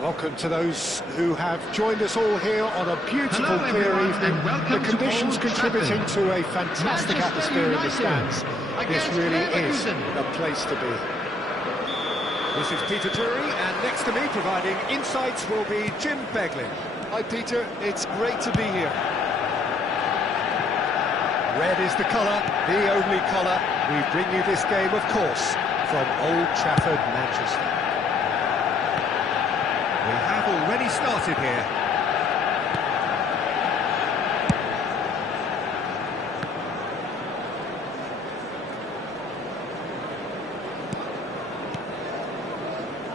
Welcome to those who have joined us all here on a beautiful clear evening. The conditions contributing to a fantastic atmosphere in the stands. This really is a place to be. This is Peter Drury, and next to me providing insights will be Jim Beglin. Hi Peter, it's great to be here. Red is the colour, the only colour. We bring you this game, of course, from Old Trafford, Manchester. We have already started here.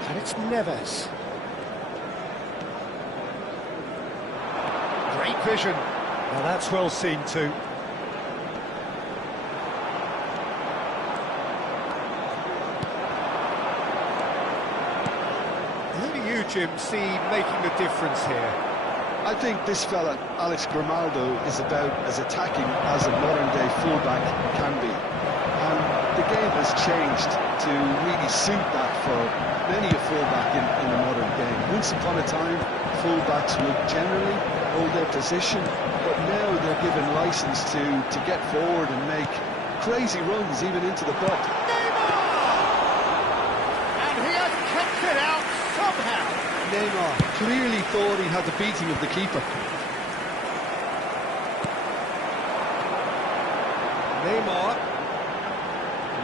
And it's Neves. Great vision. Now that's well seen too. Jim, see making the difference here? I think this fella, Alex Grimaldo, is about as attacking as a modern-day fullback can be. And the game has changed to really suit that for many a fullback in the modern game. Once upon a time, fullbacks would generally hold their position, but now they're given license to get forward and make crazy runs even into the box. And he has kept it out somehow. Neymar clearly thought he had the beating of the keeper.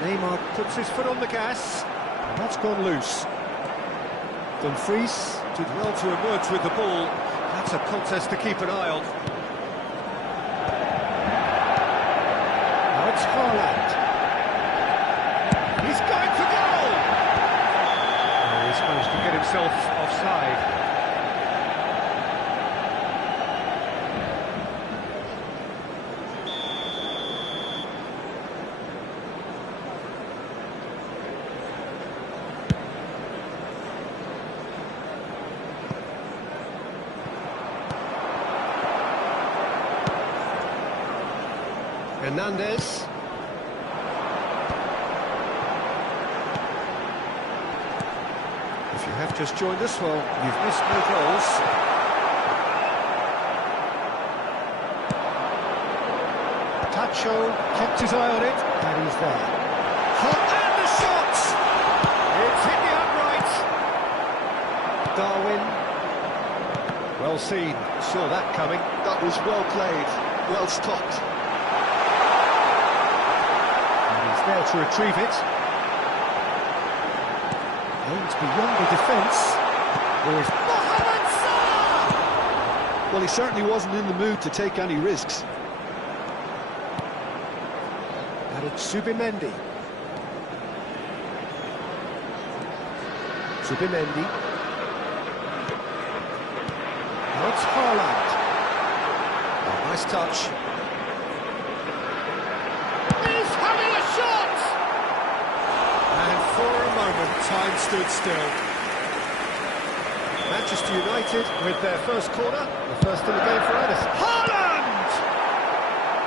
Neymar puts his foot on the gas, and that's gone loose. Dumfries did well to emerge with the ball. That's a contest to keep an eye on. Now it's Haaland. He's going for goal! Oh, he's managed to get himself offside. Hernandez. If you have just joined us, well, you've missed no goals. Tacho kept his eye on it, and he's there. And the shot! It's hit the upright. Darwin. Well seen, saw that coming. That was well played, well stopped. There to retrieve it. Aims beyond the defence. There is Mohamed Salah! Well, he certainly wasn't in the mood to take any risks. And it's Zubimendi. Now it's Haaland. Oh, nice touch. Time stood still. Manchester United with their first corner, the first in the game for Ederson. Haaland!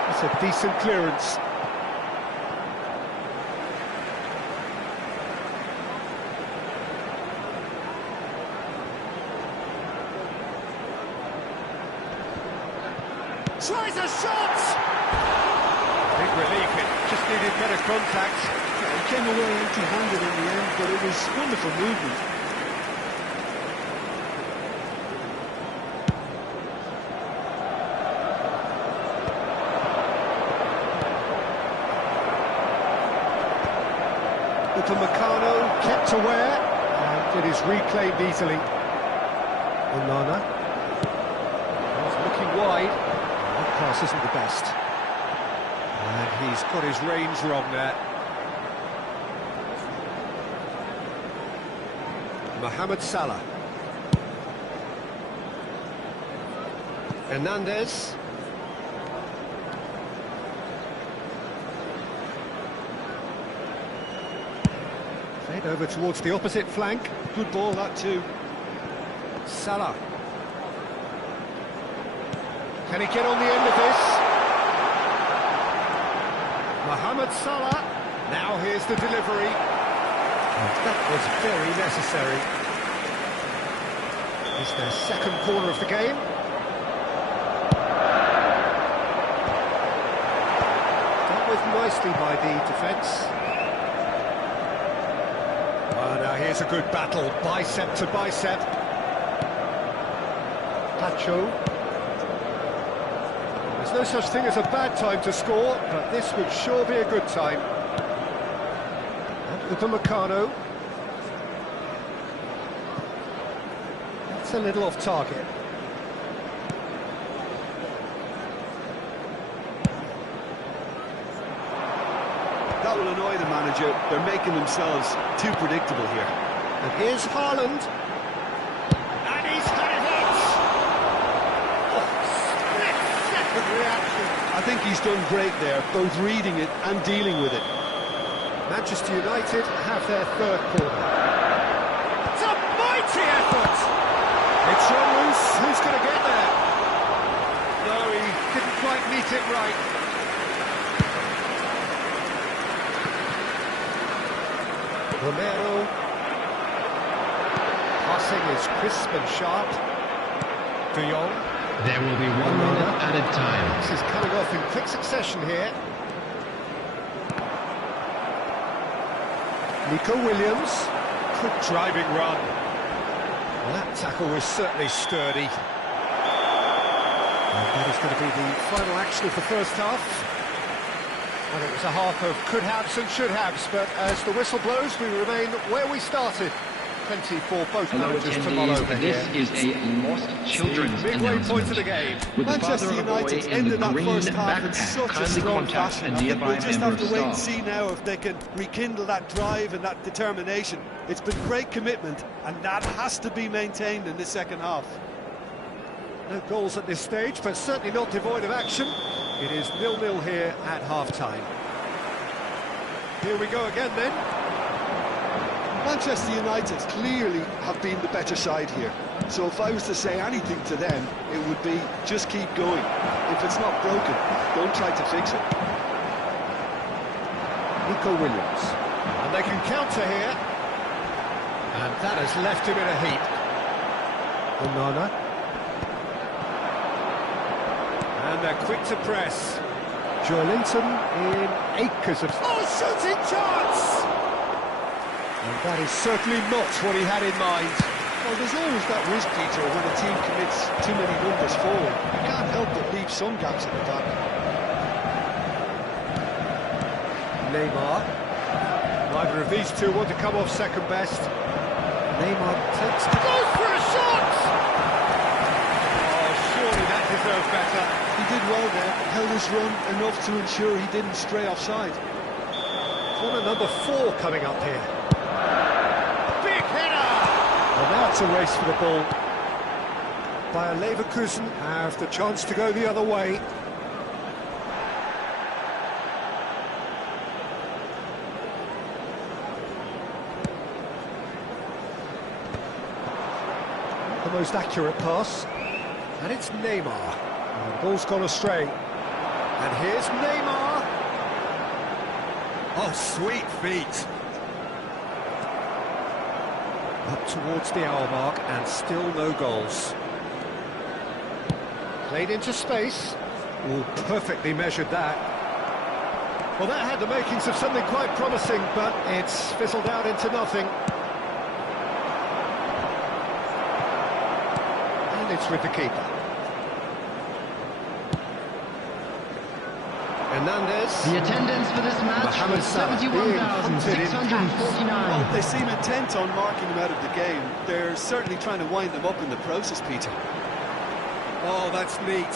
That's a decent clearance. Tries a shot! Big relief, it just needed better contact. He came away empty-handed in the end, but it was wonderful movement. Upamecano kept aware, and it is reclaimed easily. Onana. He's looking wide. That pass isn't the best. And he's got his range wrong there. Mohamed Salah. Hernandez. Fade over towards the opposite flank. Good ball, that too. Salah. Can he get on the end of this? Mohamed Salah. Now here's the delivery. That was very necessary. It's their second corner of the game. Dealt with nicely by the defence. Oh, now here's a good battle, bicep to bicep. Pacho. There's no such thing as a bad time to score, but this would sure be a good time. And Upamecano. That's a little off target. That will annoy the manager. They're making themselves too predictable here. And here's Haaland. And he's had it hit! Oh, split-second reaction. I think he's done great there, both reading it and dealing with it. Manchester United have their third corner. It's a mighty effort! It's run loose. Who's going to get there? No, he didn't quite meet it right. Romero. Passing is crisp and sharp. De Jong. There will be 1 minute added time. This is coming off in quick succession here. Nico Williams. Good driving run. Well, that tackle was certainly sturdy. And that is going to be the final action of the first half. And it was a half of could-haves and should-haves, but as the whistle blows, we remain where we started. Plenty for both managers to mull over here. This is a lost children's midway point of the game. With the Manchester father of a boy United in the ended that green first half in backpack. such a Kindly strong contact fashion. a I think nearby we'll just member have of to wait and staff. see now if they can rekindle that drive and that determination. It's been great commitment, and that has to be maintained in the second half. No goals at this stage, but certainly not devoid of action. It is 0-0 here at half-time. Here we go again then. Manchester United clearly have been the better side here. So if I was to say anything to them, it would be just keep going. If it's not broken, don't try to fix it. Nico Williams. And they can counter here. And that has left him in a heap. Onana. And they're quick to press. Joelinton in acres of... Oh, shooting chance! And that is certainly not what he had in mind. Well, there's always that risk, Peter, when a team commits too many numbers forward. You can't help but leave some gaps at the back. Neymar. Neither of these two want to come off second best. Neymar takes... Goes for a shot! Oh, surely that deserves better. He did well there, held his run enough to ensure he didn't stray offside. Corner number 4 coming up here. Big header! And now it's a race for the ball. Bayer Leverkusen have the chance to go the other way. The most accurate pass. And it's Neymar. And the ball's gone astray. And here's Neymar. Oh, sweet feet. Up towards the hour mark and still no goals. Played into space. Oh, perfectly measured that. Well, that had the makings of something quite promising, but it's fizzled out into nothing. And it's with the keeper. Hernandez. The attendance for this match Mohamed was Salah 71,649. Well, they seem intent on marking him out of the game. They're certainly trying to wind them up in the process, Peter. Oh, that's neat.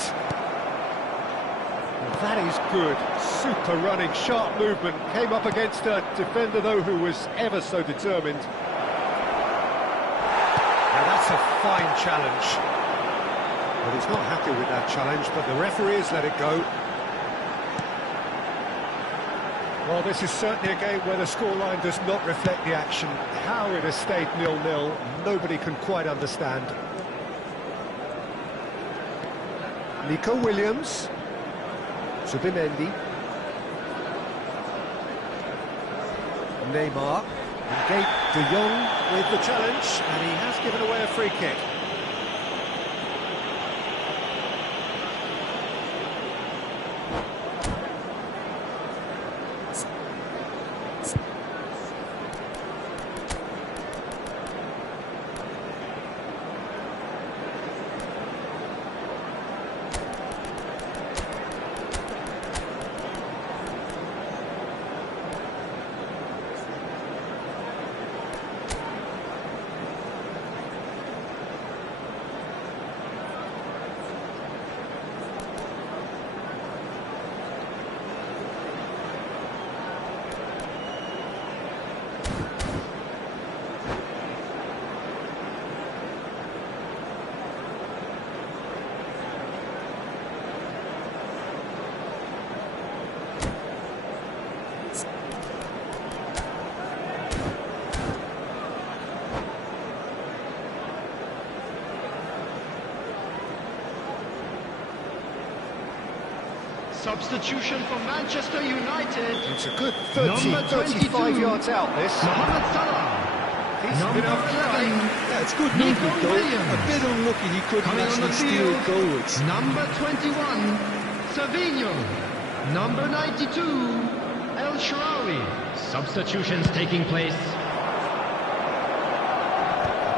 Well, that is good. Super running, sharp movement. Came up against a defender, though, who was ever so determined. Now, that's a fine challenge. Well, he's not happy with that challenge, but the referee has let it go. Well, this is certainly a game where the scoreline does not reflect the action. How it has stayed 0-0, nobody can quite understand. Nico Williams. Zubimendi. Neymar. And De Jong with the challenge, and he has given away a free kick. Substitution for Manchester United. It's a good 35 yards out, this. Mohamed Salah. He's Number been okay. 11. Yeah, it's good Nico movement though. Williams. A bit unlucky he couldn't Coming on actually the steal field. goals. Number 21, Savinho. Number 92, El Shaarawy. Substitutions taking place.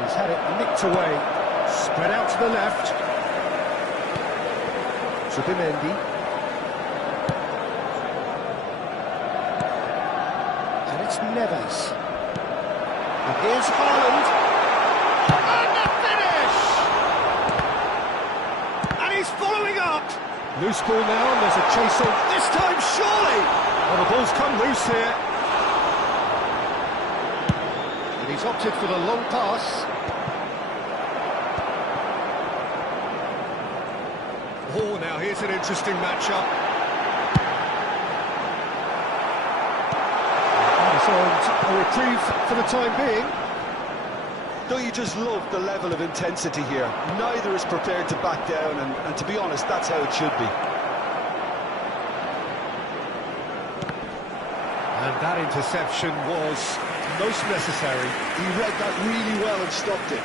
He's had it nicked away. Spread out to the left. Subimendi. And it's Neves. And here's Haaland. And the finish! And he's following up. Loose ball now, and there's a chase on. This time, surely! Well, the ball's come loose here. And he's opted for the long pass. Oh, now here's an interesting matchup. He's earned a reprieve for the time being. Don't you just love the level of intensity here? Neither is prepared to back down, and to be honest, that's how it should be. And that interception was most necessary. He read that really well and stopped it.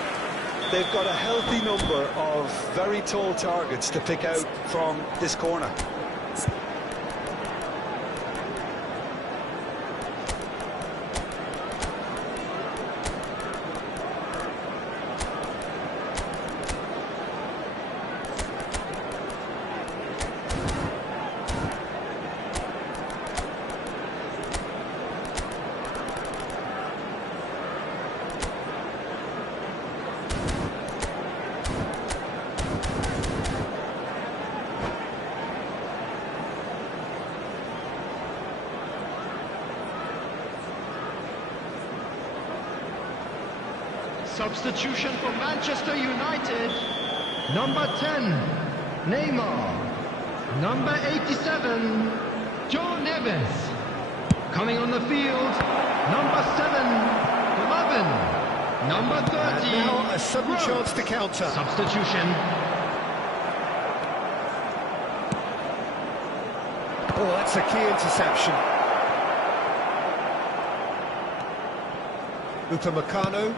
They've got a healthy number of very tall targets to pick out from this corner. Substitution for Manchester United. Number 10, Neymar. Number 87, Joe Neves. Coming on the field, number 7, Lovin. Number 30, And now a sudden Rose. chance to counter. Substitution. Oh, that's a key interception. Upamecano.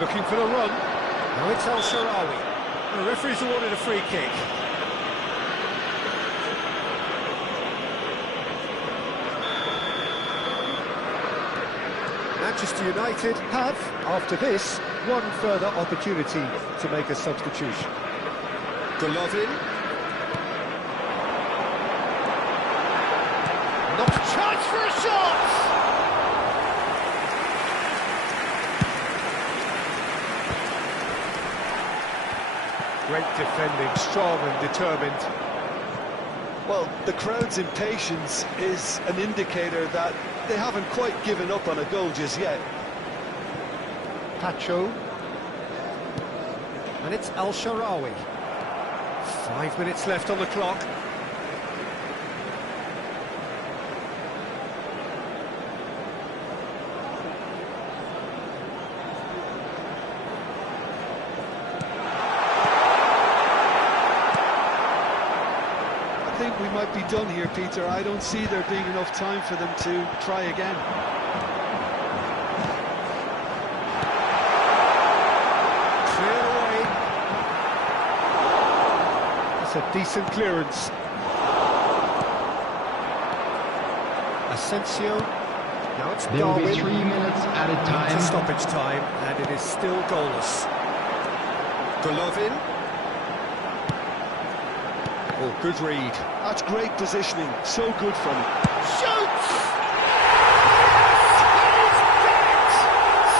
Looking for the run. Now it's El Shaarawy. The referee's awarded a free kick. Manchester United have, after this, one further opportunity to make a substitution. Golovin. Not a chance for a shot! Great defending, strong and determined. Well, the crowd's impatience is an indicator that they haven't quite given up on a goal just yet. Pacho. And it's El Shaarawy. 5 minutes left on the clock. I think we might be done here, Peter. I don't see there being enough time for them to try again. Cleared away. That's a decent clearance. Asensio. Now it's There will be Darwin. 3 minutes added To time. stoppage time, and it is still goalless. Golovin. Oh, good read. That's great positioning. So good from him. Shoots! He's got it!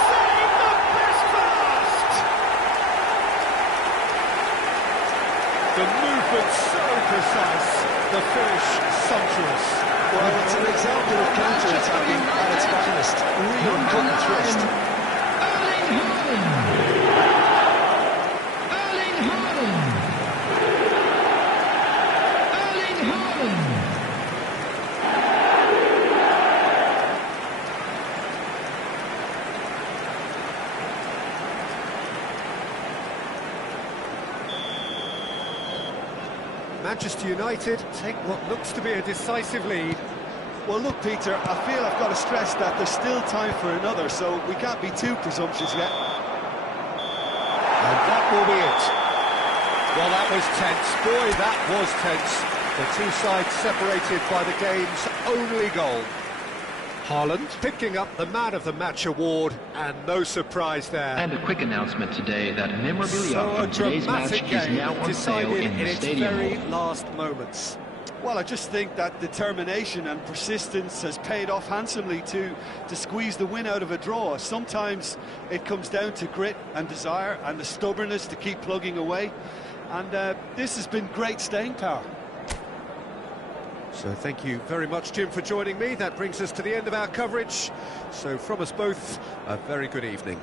Save the best first! The movement so precise, the finish sumptuous. Well, it's an example of counter-attacking at its finest. Real cut and thrust. Erling Haaland. Erling Haaland. Erling Haaland. Manchester United take what looks to be a decisive lead. Well, look, Peter, I feel I've got to stress that there's still time for another, so we can't be too presumptuous yet. And that will be it. Well, that was tense. Boy, that was tense. The two sides separated by the game's only goal. Haaland picking up the Man of the Match award, and no surprise there. And a quick announcement today that memorabilia So a from today's match dramatic is game now on sale decided in the its stadium. very last moments. Well, I just think that determination and persistence has paid off handsomely to squeeze the win out of a draw. Sometimes it comes down to grit and desire and the stubbornness to keep plugging away. And this has been great staying power. So thank you very much, Jim, for joining me. That brings us to the end of our coverage. So from us both, a very good evening.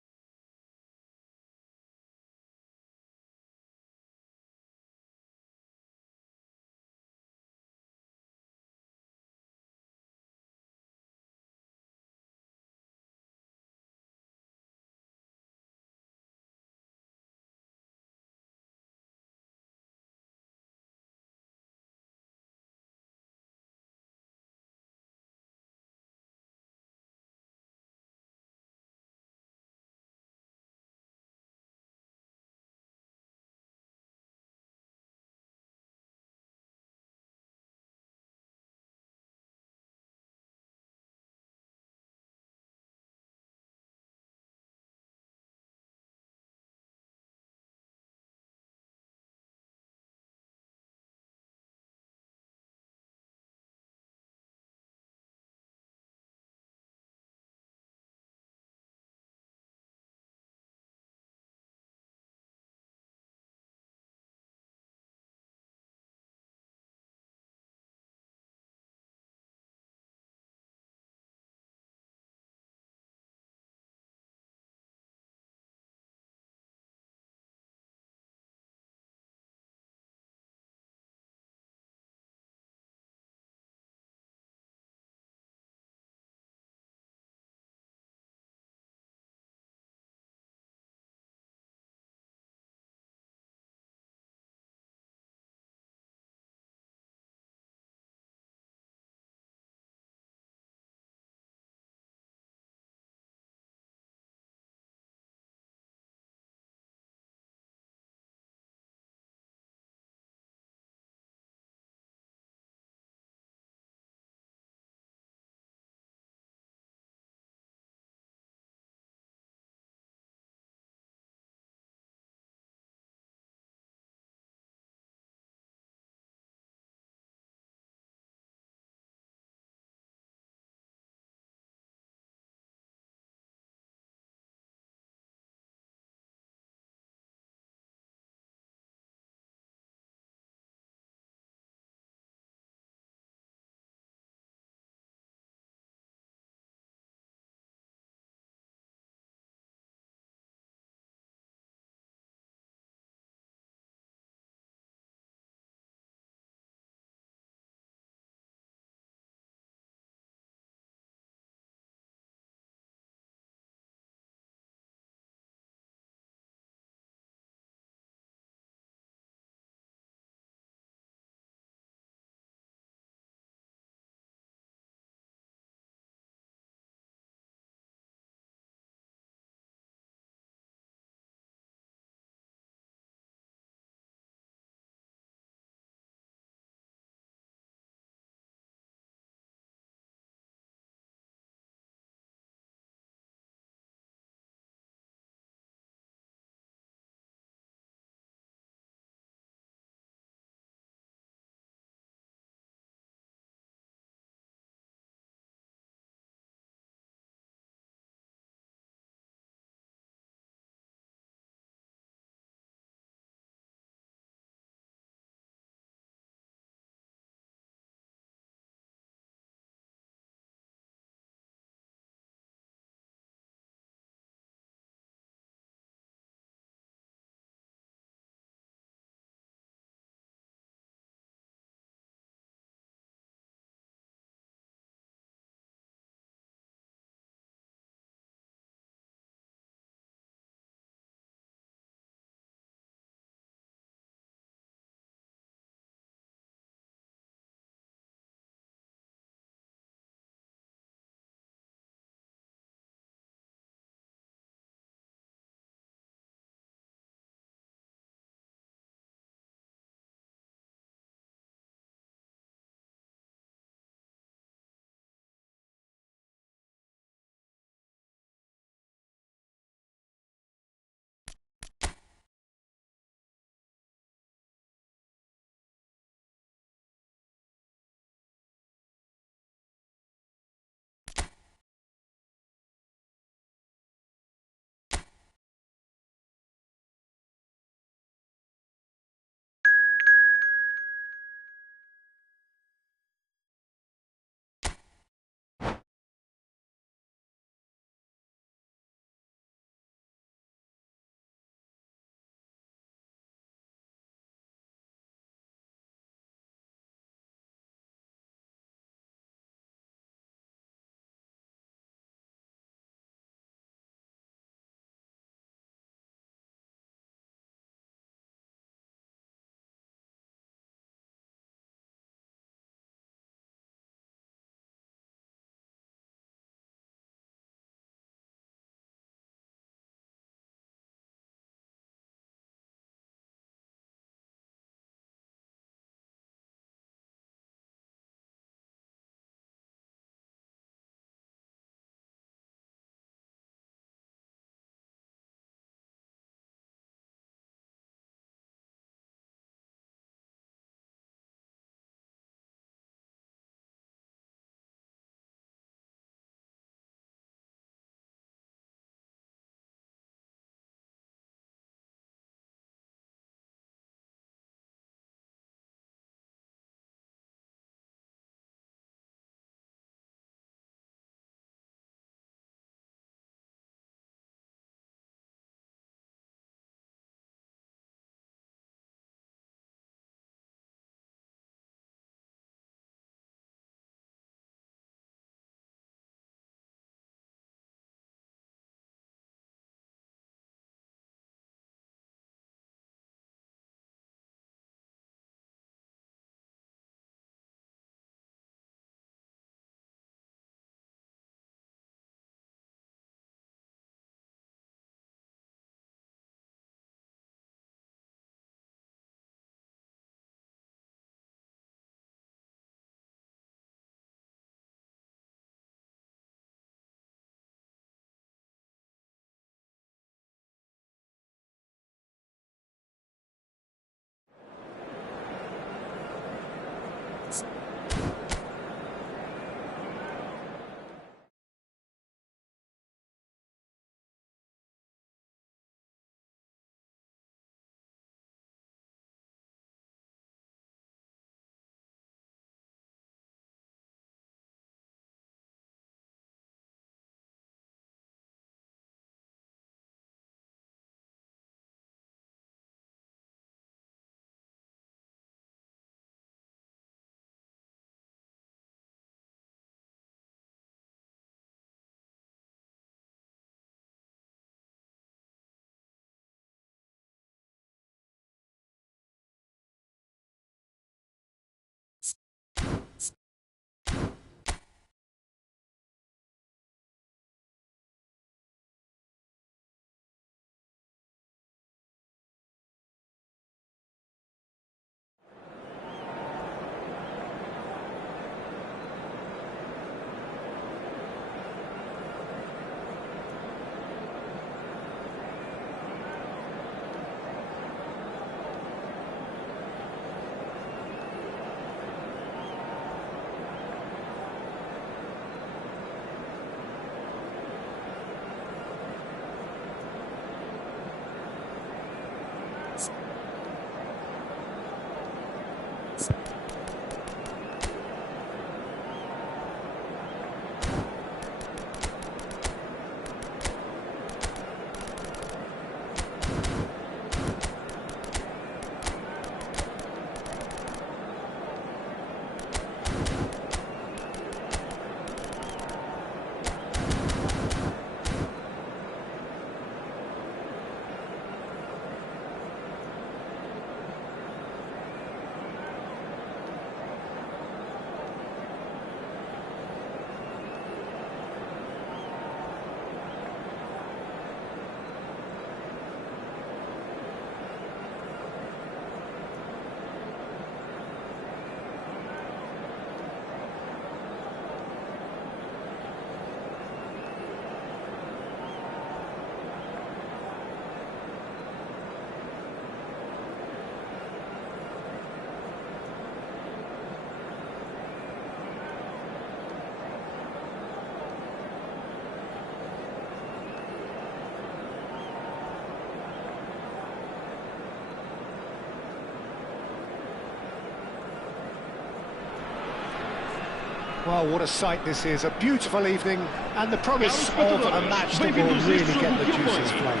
Well, what a sight this is, a beautiful evening, and the promise of a match that will really get the juices flowing.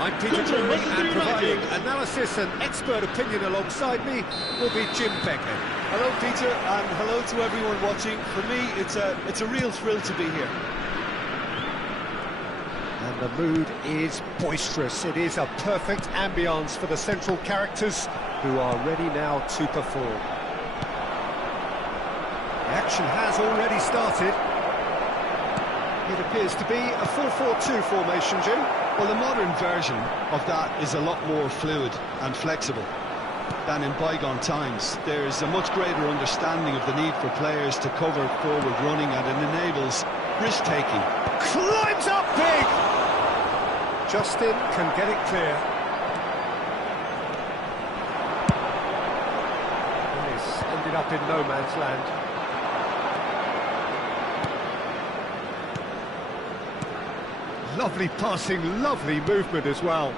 I'm Peter Drury, and providing analysis and expert opinion alongside me will be Jim Becker. Hello, Peter, and hello to everyone watching. For me, it's a real thrill to be here. And the mood is boisterous. It is a perfect ambience for the central characters who are ready now to perform. The action has already started. It appears to be a 4-4-2 formation, Jim. Well, the modern version of that is a lot more fluid and flexible than in bygone times. There's a much greater understanding of the need for players to cover forward running, and it enables risk-taking. Climbs up big! Justin can get it clear. And it's ended up in no man's land. Lovely passing, lovely movement as well.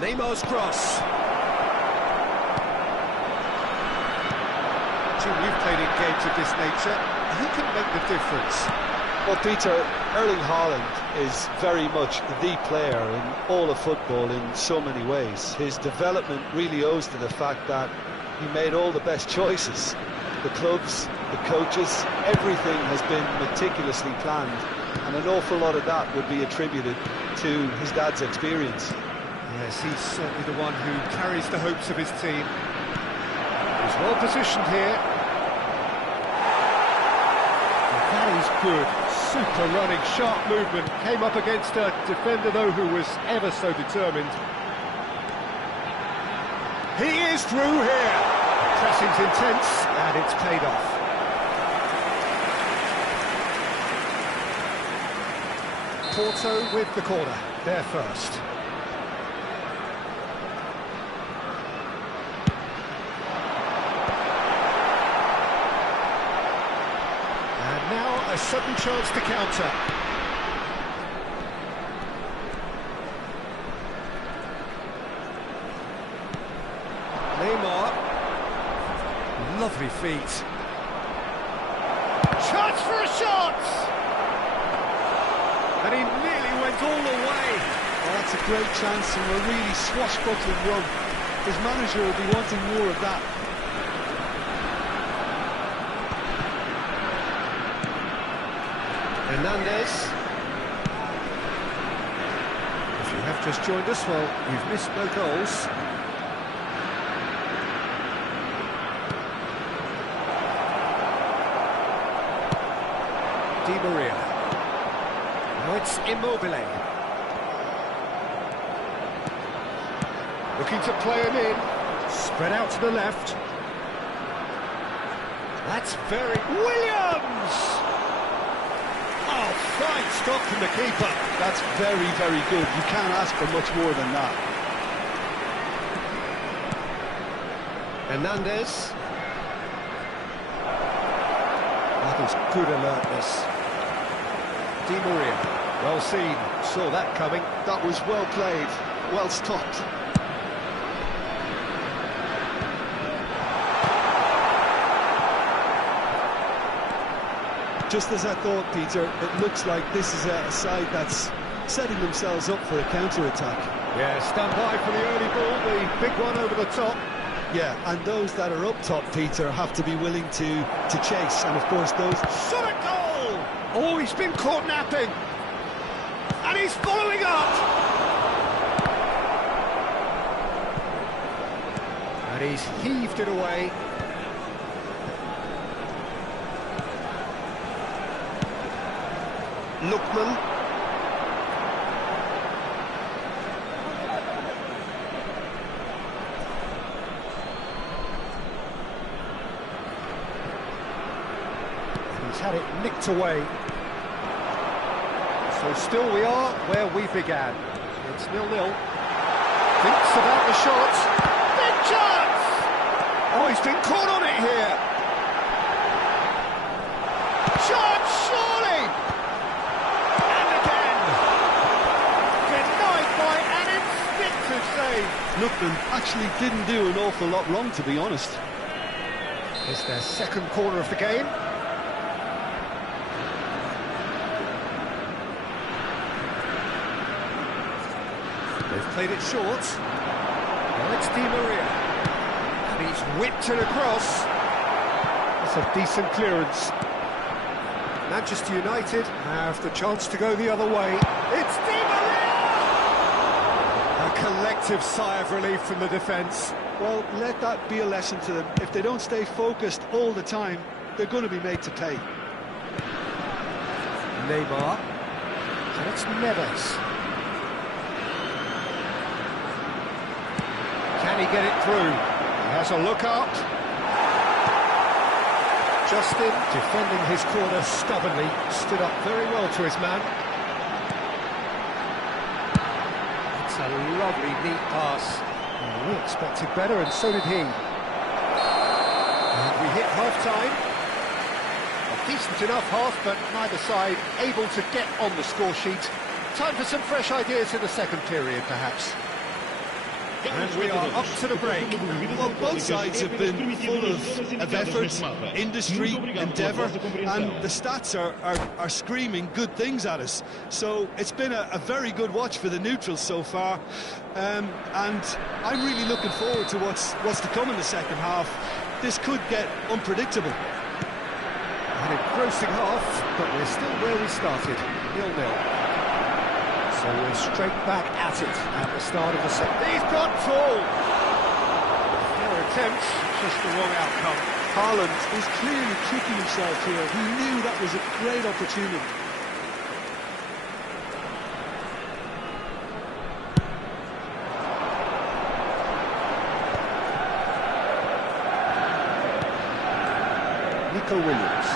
Neymar's cross. Jim, you've played in games of this nature. Who can make the difference? Well, Peter, Erling Haaland is very much the player in all of football in so many ways. His development really owes to the fact that he made all the best choices. The clubs, the coaches, everything has been meticulously planned, and an awful lot of that would be attributed to his dad's experience. Yes, he's certainly the one who carries the hopes of his team. He's well positioned here. And that is good. Super running, sharp movement. Came up against a defender, though, who was ever so determined. He is through here. Pressing's intense, and it's paid off. Porto with the corner, they're first. And now a sudden chance to counter. Neymar. Lovely feet. Chance for a shot! And he nearly went all the way. Well, that's a great chance and a really swashbuckling run. His manager will be wanting more of that. Hernandez. If you have just joined us, well, you've missed no goals. Di Maria. Now it's Immobile. Looking to play him in. Spread out to the left. That's very... Williams! Oh, fine stop from the keeper. That's very, very good. You can't ask for much more than that. Hernandez. That is good alertness. Di Maria, well seen, saw that coming. That was well played, well stopped. Just as I thought, Peter, it looks like this is a side that's setting themselves up for a counter-attack. Yeah, stand by for the early ball, the big one over the top. Yeah, and those that are up top, Peter, have to be willing to chase, and of course those... Shot a goal! Oh, he's been caught napping! And he's following up! And he's heaved it away. Lookman. He's had it nicked away. So still we are where we began. It's 0-0. Thinks about the shot. Big chance! Oh, he's been caught on it here. Chance, surely! And again. Denied by an instinctive save. Lookman actually didn't do an awful lot wrong, to be honest. It's their second corner of the game. They've played it short. Now it's Di Maria. And he's whipped it across. That's a decent clearance. Manchester United have the chance to go the other way. It's Di Maria! A collective sigh of relief from the defence. Well, let that be a lesson to them. If they don't stay focused all the time, they're going to be made to pay. Neymar. And it's Neves. Can he get it through? He has a look up. Justin, defending his corner stubbornly, stood up very well to his man. It's a lovely, neat pass. We expected better, and so did he. And we hit half-time. A decent enough half, but neither side able to get on the score sheet. Time for some fresh ideas in the second period, perhaps. And we are up to the break. Well, both sides have been full of effort, industry, endeavour, and the stats are screaming good things at us. So it's been a very good watch for the neutrals so far, and I'm really looking forward to what's to come in the second half. This could get unpredictable. An engrossing half, but we're still where we started, 0-0. So we're straight back at it at the start of the second. He's got full! Fair attempt, just the wrong outcome. Haaland is clearly kicking himself here. He knew that was a great opportunity. Nico Williams.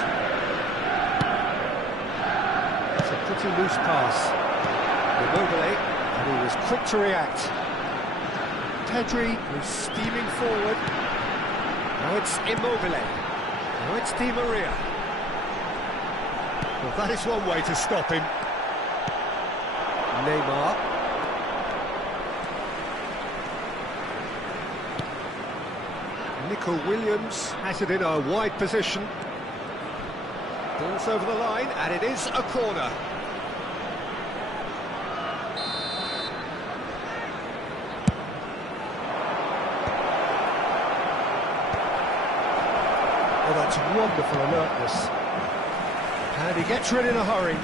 It's a pretty loose pass. Immobile, and he was quick to react. Pedri, who's steaming forward. Now it's Immobile. Now it's Di Maria. Well, that is one way to stop him. Neymar. Nico Williams has it in a wide position. Ball's over the line, and it is a corner. Oh, that's wonderful alertness. And he gets rid in a hurry.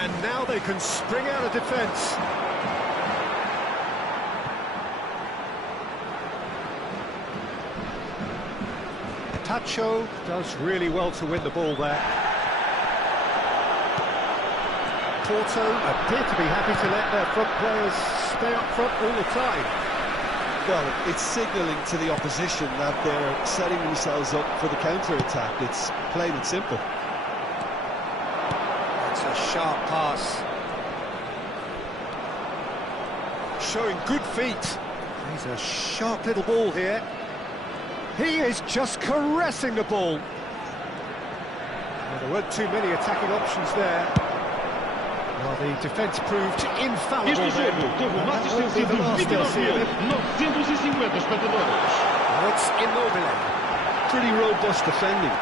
And now they can spring out of defence. Tacho does really well to win the ball there. Porto appear to be happy to let their front players stay up front all the time. Well, it's signalling to the opposition that they're setting themselves up for the counter-attack. It's plain and simple. That's a sharp pass. Showing good feet. He's a sharp little ball here. He is just caressing the ball. Well, there weren't too many attacking options there. Well, the defence proved infallible then. That won't be the last they'll see of it. Now it's Immobile. Pretty robust defending.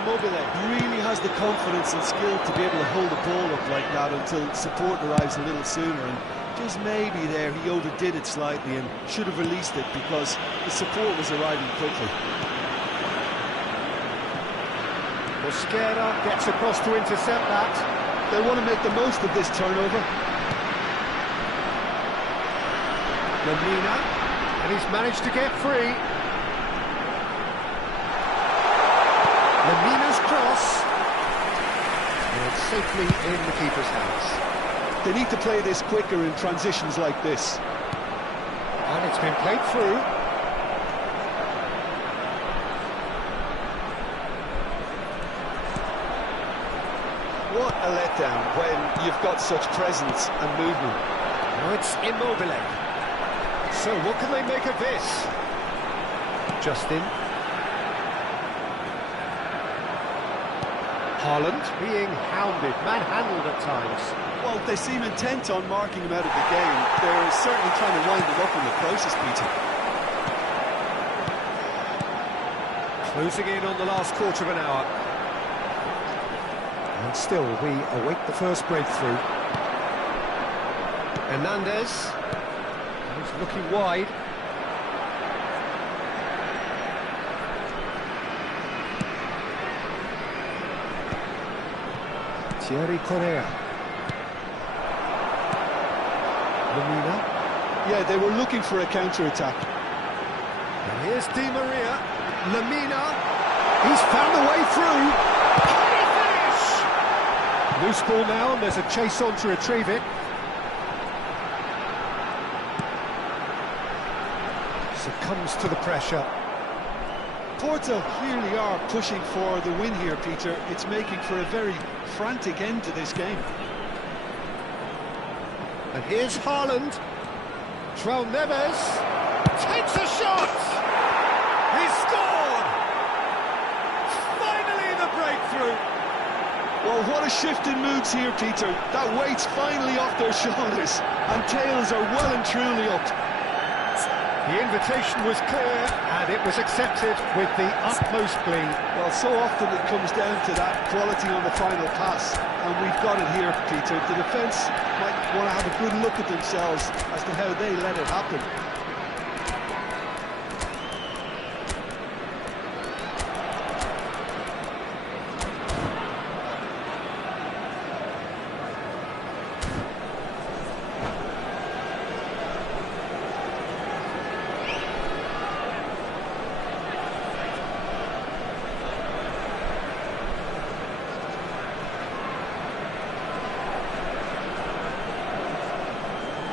Immobile really has the confidence and skill to be able to hold the ball up like that until support arrives a little sooner. And just maybe there he overdid it slightly and should have released it because the support was arriving quickly. Mosquera gets across to intercept that. They want to make the most of this turnover. Lamina, and he's managed to get free. Lamina's cross. And it's safely in the keeper's hands. They need to play this quicker in transitions like this. And it's been played through. What a letdown when you've got such presence and movement. Now it's Immobile. So what can they make of this? Justin. Haaland being hounded, manhandled at times. Well, they seem intent on marking him out of the game. They're certainly trying to wind him up in the process, Peter. Closing in on the last quarter of an hour. And still, we await the first breakthrough. Hernandez. He's looking wide. Thierry Correa. Lemina. Yeah, they were looking for a counter-attack. And here's Di Maria. Lemina. He's found a way through. Can he finish? Loose ball now, and there's a chase on to retrieve it. Succumbs to the pressure. Porto clearly are pushing for the win here, Peter. It's making for a very frantic end to this game. And here's Haaland. João Neves takes a shot. He's scored. Finally the breakthrough. Well, what a shift in moods here, Peter. That weight's finally off their shoulders, and tails are well and truly up. The invitation was clear, and it was accepted with the utmost glee. Well, so often it comes down to that quality on the final pass, and we've got it here, Peter. The defence might want to have a good look at themselves as to how they let it happen.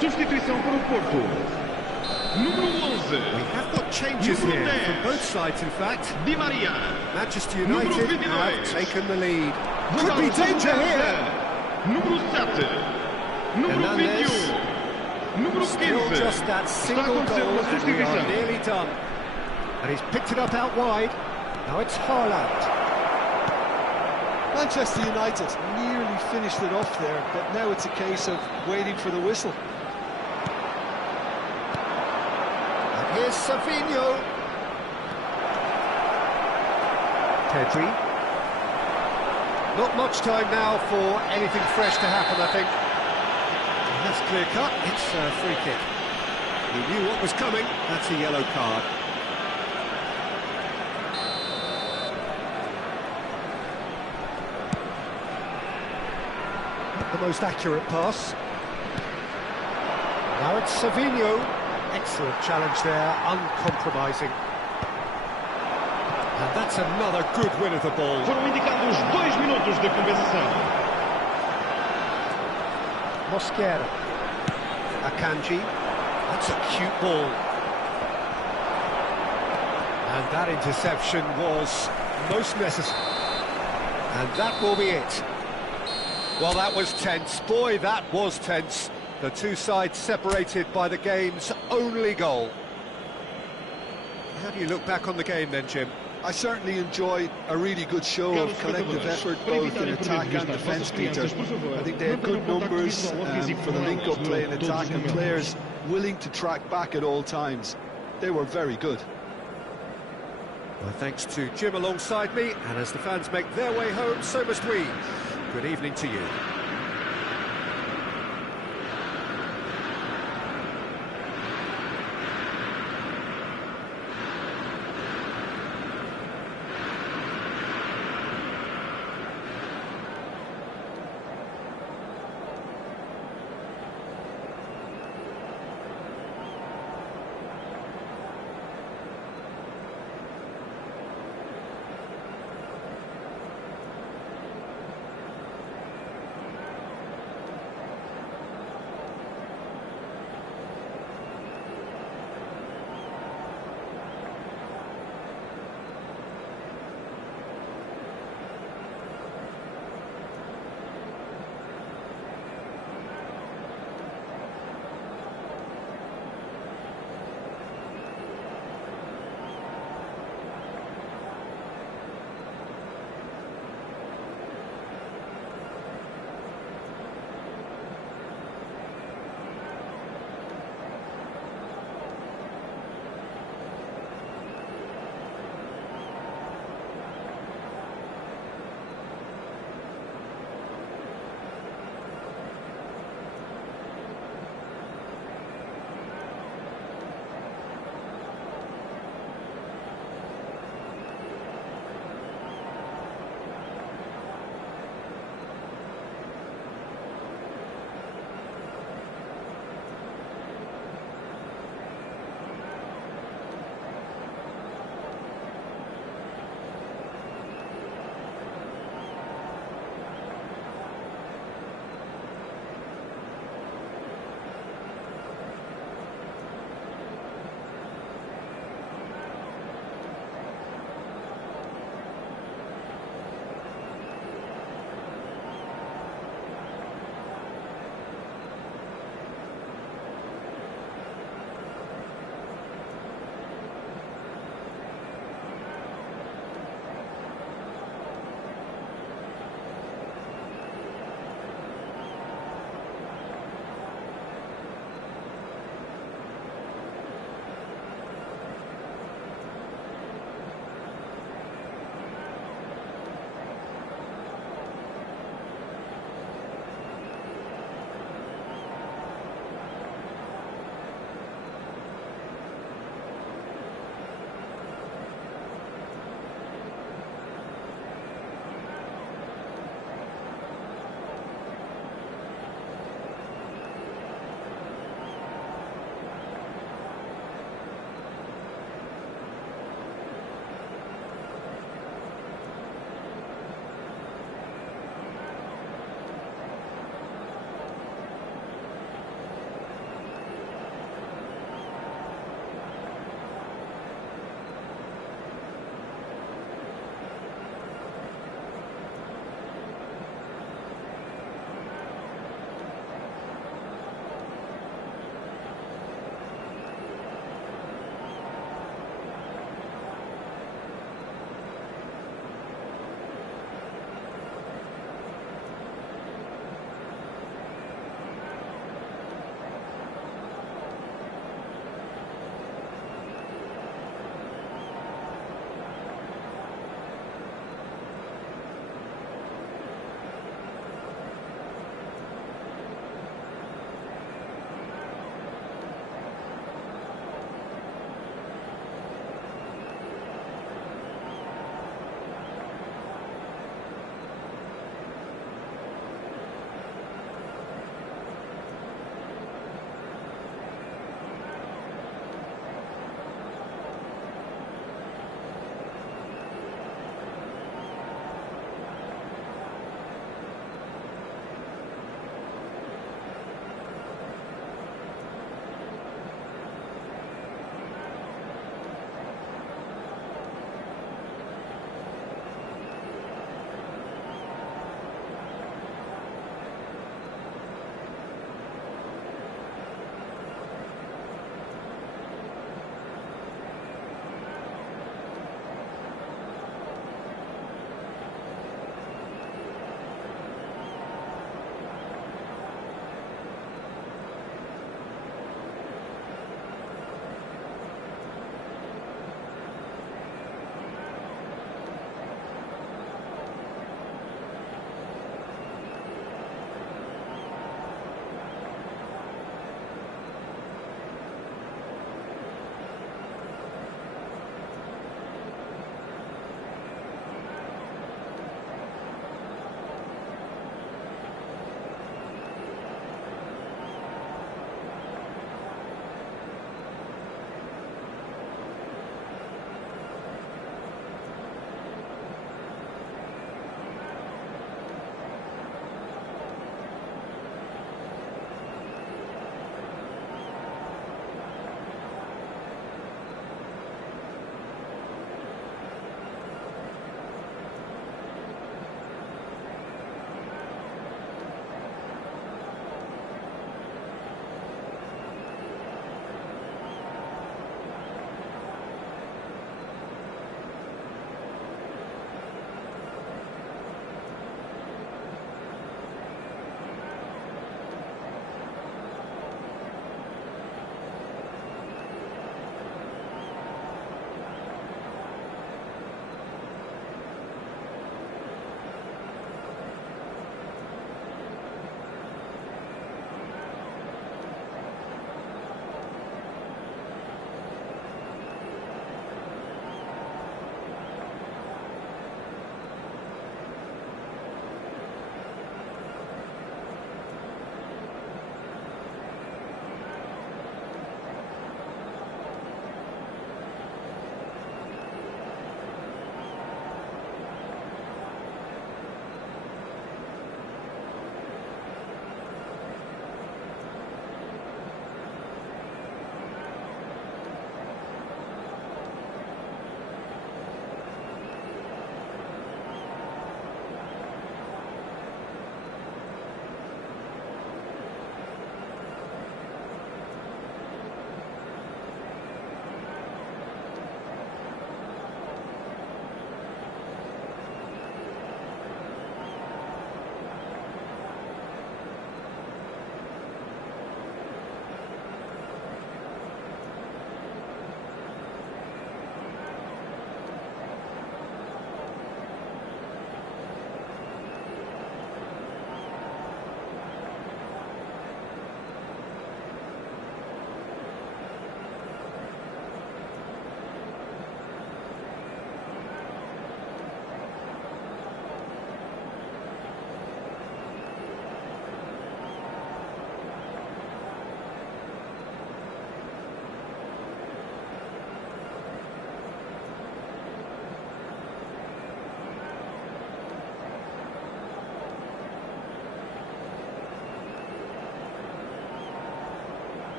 Substituição para o Porto. Número 11. We have got changes Número here 10. from both sides, in fact. Di Maria. Manchester Número United 22. have taken the lead. Could be danger here. Número 7. Número Hernandez. 21. Número Still 15. just that Está single acontecendo goal, uma and we are substituição. nearly done. And he's picked it up out wide. Now it's Haaland. Manchester United nearly finished it off there, but now it's a case of waiting for the whistle. And here's Savinho. Pedri. Not much time now for anything fresh to happen, I think. And that's clear cut. It's a free kick. He knew what was coming. That's a yellow card. The most accurate pass. Now it's Savinho. Excellent challenge there, uncompromising. And that's another good win of the ball. Foram indicados 2 minutos de compensação. Mosquera. Akanji. That's a cute ball. And that interception was most necessary. And that will be it. Well, that was tense. Boy, that was tense. The two sides separated by the game's only goal. How do you look back on the game then, Jim? I certainly enjoyed a really good show of collective effort, both in attack and defence, Peter. I think they had good numbers for the link-up play in attack, and players willing to track back at all times. They were very good. Well, thanks to Jim alongside me, and as the fans make their way home, so must we. Good evening to you.